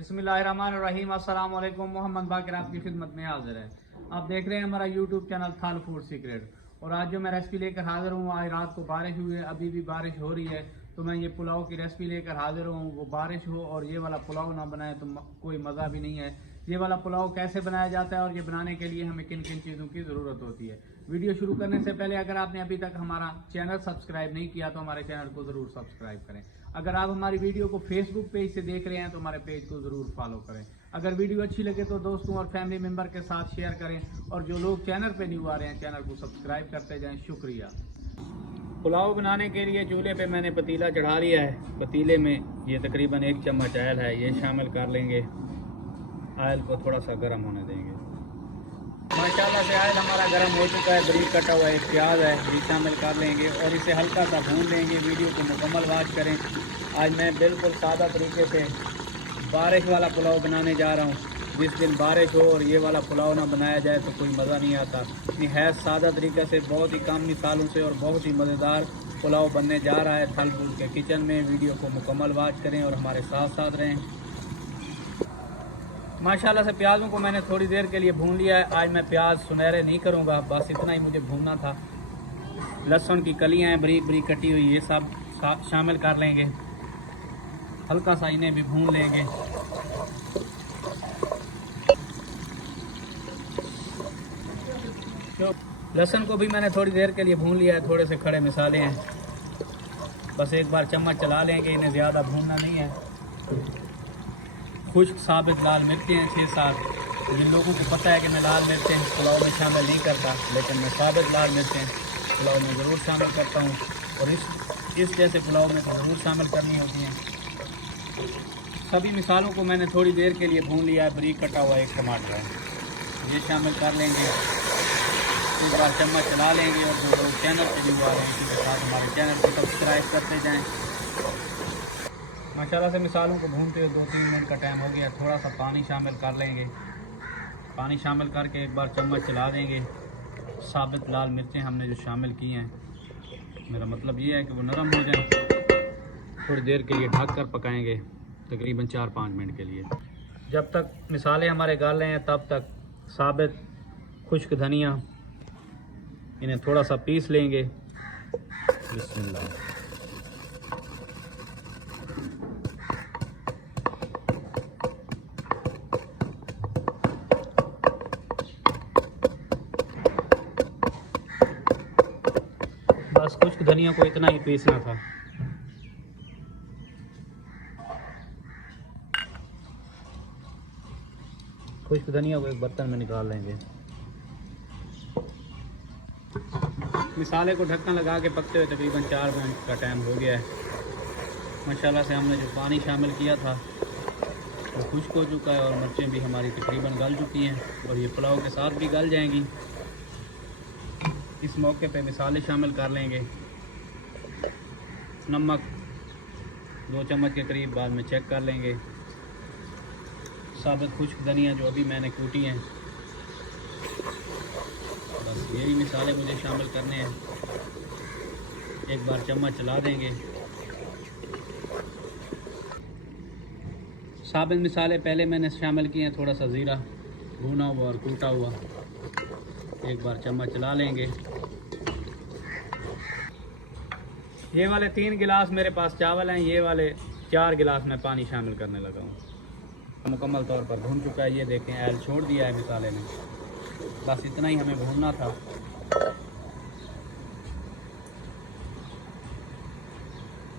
बिस्मिल्लाहिर्रहमानिर्रहीम। अस्सलाम वालेकुम। मोहम्मद बाकिर आपकी खिदमत में हाजिर है। आप देख रहे हैं हमारा यूट्यूब चैनल थाल फूड सीक्रेट। और आज जो मैं रेसिपी लेकर हाजिर हूँ, आज रात को बारिश हुई है, अभी भी बारिश हो रही है, तो मैं ये पुलाव की रेसिपी लेकर हाजिर हूँ। वो बारिश हो और ये वाला पुलाव ना बनाए तो कोई मज़ा भी नहीं है। ये वाला पुलाव कैसे बनाया जाता है और ये बनाने के लिए हमें किन किन चीज़ों की ज़रूरत होती है। वीडियो शुरू करने से पहले अगर आपने अभी तक हमारा चैनल सब्सक्राइब नहीं किया तो हमारे चैनल को ज़रूर सब्सक्राइब करें। अगर आप हमारी वीडियो को फेसबुक पेज से देख रहे हैं तो हमारे पेज को ज़रूर फॉलो करें। अगर वीडियो अच्छी लगे तो दोस्तों और फैमिली मेम्बर के साथ शेयर करें। और जो लोग चैनल पे न्यू आ रहे हैं चैनल को सब्सक्राइब करते जाएं। शुक्रिया। पुलाव बनाने के लिए चूल्हे पे मैंने पतीला चढ़ा लिया है। पतीले में ये तकरीबन 1 चम्मच ऑयल है, ये शामिल कर लेंगे। ऑयल को थोड़ा सा गर्म होने देंगे। माशाल्लाह से ऑयल हमारा गर्म हो चुका है। बारीक कटा हुआ एक प्याज है, ये शामिल कर लेंगे और इसे हल्का सा भून लेंगे। वीडियो को मुकम्मल वॉच करें। आज मैं बिल्कुल सादा तरीके से बारिश वाला पुलाव बनाने जा रहा हूँ। जिस दिन बारिश हो और ये वाला पुलाव ना बनाया जाए तो कोई मज़ा नहीं आता। निहायत सादा तरीके से, बहुत ही कम मिसालों से और बहुत ही मज़ेदार पुलाव बनने जा रहा है थाल फूड के किचन में। वीडियो को मुकम्मल वॉच करें और हमारे साथ साथ रहें। माशाल्लाह से प्याज़ों को मैंने थोड़ी देर के लिए भून लिया है। आज मैं प्याज सुनहरे नहीं करूँगा, बस इतना ही मुझे भूनना था। लहसुन की कलियाँ हैं बारीक बारीक कटी हुई, ये सब शामिल कर लेंगे। हल्का सा इन्हें भी भून लेंगे। लहसुन को भी मैंने थोड़ी देर के लिए भून लिया है। थोड़े से खड़े मसाले हैं, बस एक बार चम्मच चला लेंगे, इन्हें ज़्यादा भूनना नहीं है। खुश्क साबित लाल मिर्चें हैं 6-7। जिन लोगों को पता है कि मैं लाल मिर्चें पुलाव में शामिल नहीं करता, लेकिन मैं साबित लाल मिर्चें पुलाव में ज़रूर शामिल करता हूँ। और इस जैसे पुलाव में तो ज़रूर शामिल करनी होती हैं। सभी मिसालों को मैंने थोड़ी देर के लिए भून लिया है। बारीक कटा हुआ एक टमाटर है, ये शामिल कर लेंगे। एक बार चम्मच चला लेंगे। और जो लोग चैनल पर जुड़ रहे हैं इसी के साथ हमारे चैनल को सब्सक्राइब करते जाएं। माशाल्लाह से मिसालों को भूनते हुए 2-3 मिनट का टाइम हो गया। थोड़ा सा पानी शामिल कर लेंगे। पानी शामिल करके एक बार चम्मच चला देंगे। साबित लाल मिर्चें हमने जो शामिल की हैं, मेरा मतलब ये है कि वो नरम हो जाएं। थोड़ी देर के लिए ढक कर पकाएँगे, तकरीबन 4-5 मिनट के लिए। जब तक मिसाले हमारे गल रहे हैं तब तक साबित खुश्क धनिया, इन्हें थोड़ा सा पीस लेंगे। बिस्मिल्लाह। बस खुश्क धनिया को इतना ही पीसना था। खुश्क धनिया को एक बर्तन में निकाल लेंगे। मिसाले को ढक्कन लगा के पकते हुए तकरीबन 4 मिनट का टाइम हो गया है। माशाल्लाह से हमने जो पानी शामिल किया था वो खुश्क हो चुका है और मिर्चें भी हमारी तकरीबन गल चुकी हैं और ये पुलाव के साथ भी गल जाएंगी। इस मौके पे मिसाले शामिल कर लेंगे। नमक 2 चम्मच के करीब बाद में चेक कर लेंगे। साबित खुश्क धनिया जो अभी मैंने कूटी हैं, बस यही मिसाले मुझे शामिल करने हैं। एक बार चम्मच चला देंगे। साबित मिसाले पहले मैंने शामिल किए हैं। थोड़ा सा ज़ीरा भुना हुआ और कूटा हुआ, एक बार चम्मच चला लेंगे। ये वाले 3 गिलास मेरे पास चावल हैं, ये वाले 4 गिलास मैं पानी शामिल करने लगा हूँ। मुकम्मल तौर पर भून चुका है। ये देखें ऑयल छोड़ दिया है मिसाले ने, बस इतना ही हमें भूनना था।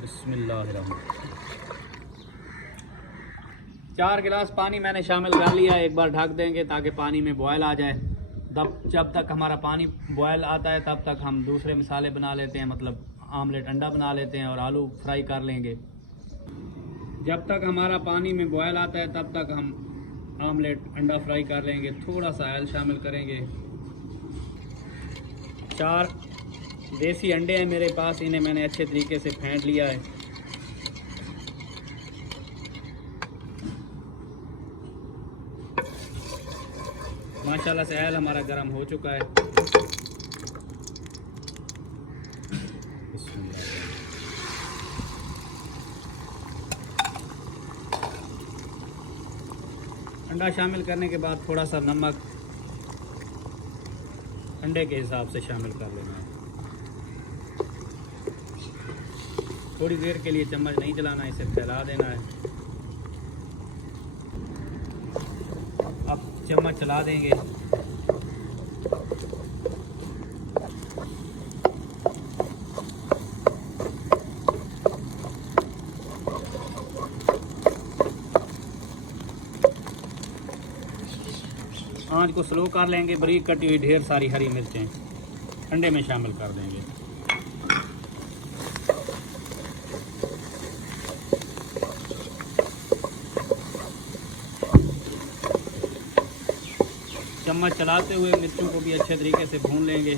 बिस्मिल्लाह। 4 गिलास पानी मैंने शामिल कर लिया। एक बार ढक देंगे ताकि पानी में बॉयल आ जाए। जब तक हमारा पानी बॉयल आता है तब तक हम दूसरे मसाले बना लेते हैं, मतलब आमलेट अंडा बना लेते हैं और आलू फ्राई कर लेंगे। जब तक हमारा पानी में बॉयल आता है तब तक हम आमलेट अंडा फ्राई कर लेंगे। थोड़ा सा ऑयल शामिल करेंगे। 4 देसी अंडे हैं मेरे पास, इन्हें मैंने अच्छे तरीके से फेंट लिया है। माशाल्लाह से ऑयल हमारा गर्म हो चुका है। अंडा शामिल करने के बाद थोड़ा सा नमक अंडे के हिसाब से शामिल कर लेना है। थोड़ी देर के लिए चम्मच नहीं चलाना, इसे फैला देना है। अब चम्मच चला देंगे। आंच को स्लो कर लेंगे। बारीक कटी हुई ढेर सारी हरी मिर्चें अंडे में शामिल कर देंगे। चम्मच चलाते हुए मिर्चों को भी अच्छे तरीके से भून लेंगे।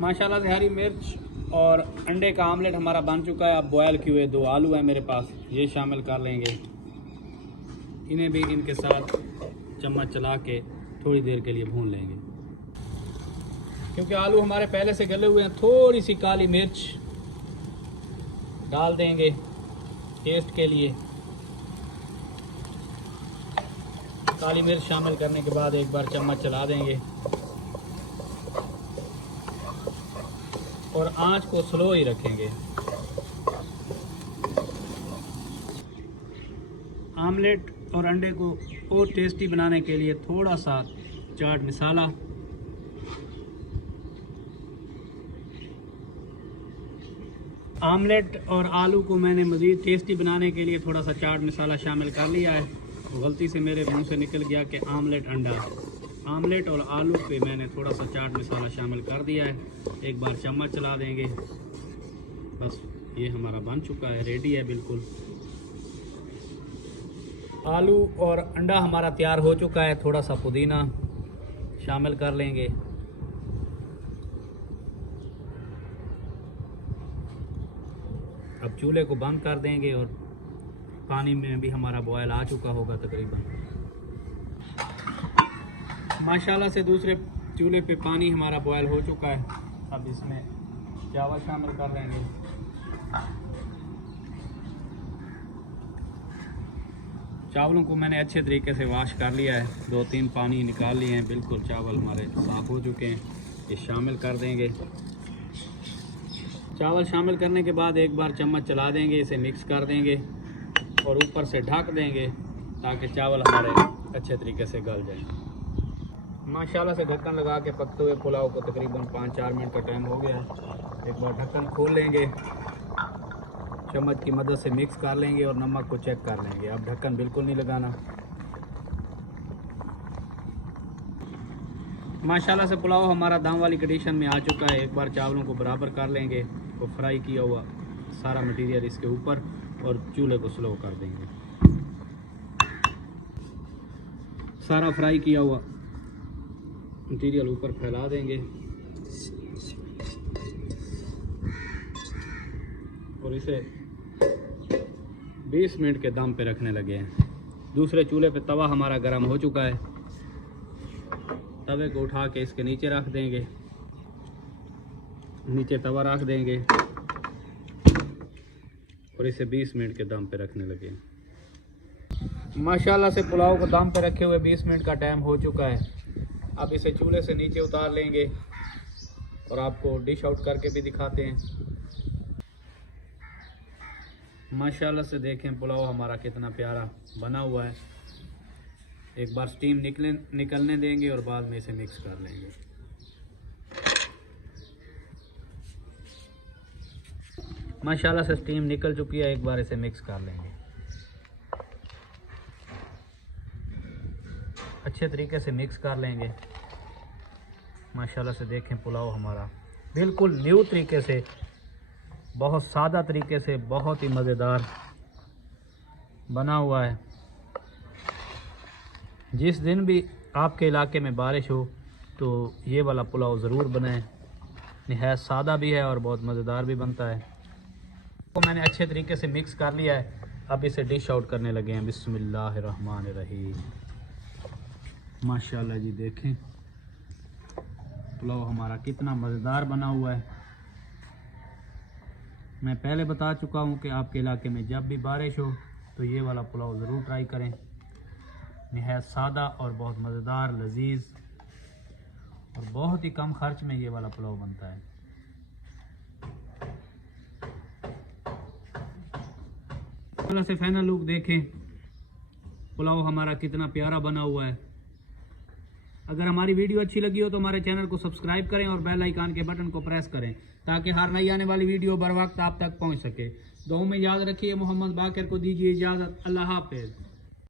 माशाल्लाह से हरी मिर्च और अंडे का आमलेट हमारा बन चुका है। अब बॉयल किए हुए 2 आलू हैं मेरे पास, ये शामिल कर लेंगे। इन्हें भी इनके साथ चम्मच चला के थोड़ी देर के लिए भून लेंगे। क्योंकि आलू हमारे पहले से गले हुए हैं, थोड़ी सी काली मिर्च डाल देंगे टेस्ट के लिए। काली मिर्च शामिल करने के बाद एक बार चम्मच चला देंगे और आंच को स्लो ही रखेंगे। आमलेट और अंडे को और टेस्टी बनाने के लिए थोड़ा सा चाट मसाला, आमलेट और आलू को मैंने मज़ीद टेस्टी बनाने के लिए थोड़ा सा चाट मसाला शामिल कर लिया है। गलती से मेरे मुंह से निकल गया कि आमलेट अंडा। आमलेट और आलू पे मैंने थोड़ा सा चाट मसाला शामिल कर दिया है। एक बार चम्मच चला देंगे। बस ये हमारा बन चुका है, रेडी है बिल्कुल। आलू और अंडा हमारा तैयार हो चुका है। थोड़ा सा पुदीना शामिल कर लेंगे। अब चूल्हे को बंद कर देंगे और पानी में भी हमारा बॉयल आ चुका होगा तकरीबन। माशाल्लाह से दूसरे चूल्हे पे पानी हमारा बॉयल हो चुका है। अब इसमें चावल शामिल कर लेंगे। चावलों को मैंने अच्छे तरीके से वॉश कर लिया है, 2-3 पानी निकाल लिए हैं। बिल्कुल चावल हमारे साफ़ हो चुके हैं। ये शामिल कर देंगे। चावल शामिल करने के बाद एक बार चम्मच चला देंगे, इसे मिक्स कर देंगे और ऊपर से ढक देंगे ताकि चावल हमारे अच्छे तरीके से गल जाए। माशाल्लाह से ढक्कन लगा के पकते हुए पुलाव को तकरीबन 5-4 मिनट का टाइम हो गया है। एक बार ढक्कन खोल लेंगे, चम्मच की मदद से मिक्स कर लेंगे और नमक को चेक कर लेंगे। अब ढक्कन बिल्कुल नहीं लगाना। माशाल्लाह से पुलाव हमारा दम वाली कंडीशन में आ चुका है। एक बार चावलों को बराबर कर लेंगे और फ्राई किया हुआ सारा मटेरियल इसके ऊपर और चूल्हे को स्लो कर देंगे। सारा फ्राई किया हुआ मटेरियल ऊपर फैला देंगे और इसे 20 मिनट के दम पे रखने लगे हैं। दूसरे चूल्हे पे तवा हमारा गर्म हो चुका है। तवे को उठा के इसके नीचे रख देंगे, नीचे तवा रख देंगे और इसे 20 मिनट के दम पे रखने लगे। माशाल्लाह से पुलाव को दम पे रखे हुए 20 मिनट का टाइम हो चुका है। अब इसे चूल्हे से नीचे उतार लेंगे और आपको डिश आउट करके भी दिखाते हैं। माशाल्लाह से देखें पुलाव हमारा कितना प्यारा बना हुआ है। एक बार स्टीम निकलने देंगे और बाद में इसे मिक्स कर लेंगे। माशाल्लाह से स्टीम निकल चुकी है। एक बार इसे मिक्स कर लेंगे। अच्छे तरीके से मिक्स कर लेंगे। माशाल्लाह से देखें पुलाव हमारा बिल्कुल न्यू तरीके से, बहुत सादा तरीके से, बहुत ही मज़ेदार बना हुआ है। जिस दिन भी आपके इलाके में बारिश हो तो ये वाला पुलाव ज़रूर बनाएं। निहायत सादा भी है और बहुत मज़ेदार भी बनता है। तो मैंने अच्छे तरीके से मिक्स कर लिया है। अब इसे डिश आउट करने लगे हैं। बिस्मिल्लाहिर्रहमानिर्रहीम। माशाल्लाह जी देखें पुलाव हमारा कितना मज़ेदार बना हुआ है। मैं पहले बता चुका हूँ कि आपके इलाके में जब भी बारिश हो तो ये वाला पुलाव ज़रूर ट्राई करें। निहायत सादा और बहुत मज़ेदार, लजीज और बहुत ही कम खर्च में ये वाला पुलाव बनता है। से फाइनल लुक देखें, पुलाव हमारा कितना प्यारा बना हुआ है। अगर हमारी वीडियो अच्छी लगी हो तो हमारे चैनल को सब्सक्राइब करें और बेल आइकन के बटन को प्रेस करें ताकि हर नई आने वाली वीडियो बर वक्त आप तक पहुंच सके। दुआ में याद रखिए। मोहम्मद बाकर को दीजिए इजाज़त। अल्लाह हाफ़िज़।